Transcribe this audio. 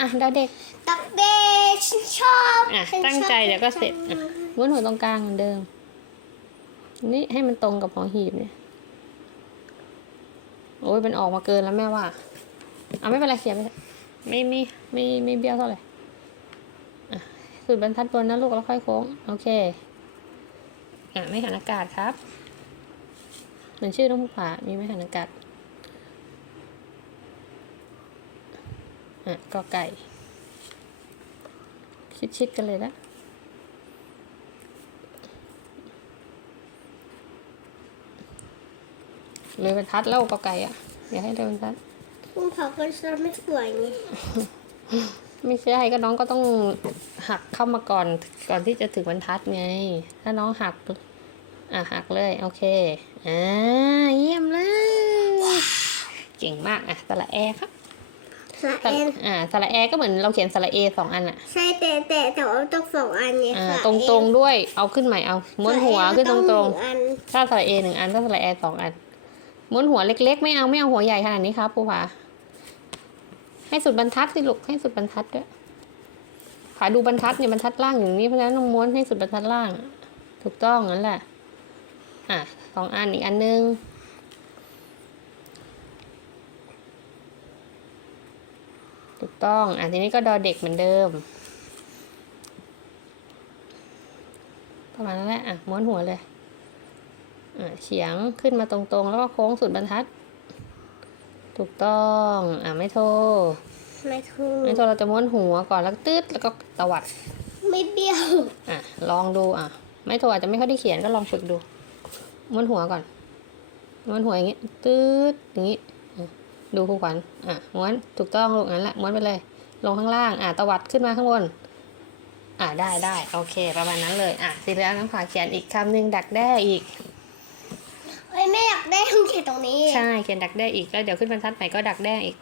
อะดาวเด็กตักเดฉันชอบอะฉันชอบตั้งใจเดี๋ยวก็เสร็จอะม้วนหัวตรงกลางเหมือนเดิม นี่ให้มันตรงกับหอหีบเนี่ยโอ้ยมันออกมาเกินแล้วแม่ว่าเอาไม่เป็นไรเขียนไปเถอะไม่ไม่ไม่ไม่เบี้ยวเท่าไหร่อะสุดบรรทัดบนนะลูกแล้วค่อยโค้งโอเคอะไม่หันอากาศครับ เหมือนชื่อน้องผู้ผามีไม่หันอากาศ อะกอไก่ ชิดๆกันเลยนะเลยบรรทัดแล้วกอไก่อะอย่าให้เลยบรรทัดคุณผักมันจะไม่สวยนี่ไม่ใช่ก็น้องก็ต้องหักเข้ามาก่อนก่อนที่จะถึงบรรทัดไง ถ้าน้องหัก อะหักเลยโอเคอ่าเยี่ยมเลย เก่งมากอะสระแอครับ สระสระเอ็นอ่าสระแอก็เหมือนเราเขียนสระเอสองอันอะใช่แต่แต่แต่ว่าต้องสองอันเนี่ยอ่าค่ะตรงตรงๆด้วยเอาขึ้นใหม่เอาม้วนหัวขึ้นตรงตรงอันๆถ้าสระเอหนึ่งอันถ้าสระแอสองอันม้วนหัวเล็ก ๆ ไม่เอาไม่เอาหัวใหญ่ขนาดนี้ครับปูผาให้สุดบรรทัดสิลูกให้สุดบรรทัดด้วยผาดูบรรทัดเนี่ยบรรทัดล่างอย่างนี้เพราะฉะนั้นต้องม้วนให้สุดบรรทัดล่าง ถูกต้องนั่นแหละ อะสองอันอีกอันนึง ถูกต้อง อะทีนี้ก็ดอเด็กเหมือนเดิม ประมาณนั้นแหละ อะ ม้วนหัวเลย อะเฉียงขึ้นมาตรงๆ แล้วก็โค้งสุดบรรทัด ถูกต้อง อะ ไม่โทไม่ถูกไม่โทเราจะม้วนหัวก่อนแล้วก็ตืดแล้วก็ตวัด ไม่เบี้ยว อะ ลองดู อะ ไม่โทรอาจจะไม่ค่อยได้เขียนก็ลองฝึกดู ม้วนหัวก่อน ม้วนหัวอย่างงี้ ตืดอย่างงี้อะ ดูครูขวัญอะม้วนถูกต้องลูกนั้นแหละม้วนไปเลย ลงข้างล่างอะตวัดขึ้นมาข้างบนอะได้ได้โอเค ประมาณนั้นเลยอะทีแล้วน้องขวาเขียนอีกคำหนึ่งดักแด้อีกเอ้ยไม่อยากได้ตรงเขียนตรงนี้ ใช่เขียนดักแด้อีกแล้วเดี๋ยวขึ้นบรรทัดใหม่ก็ดักแด้อีก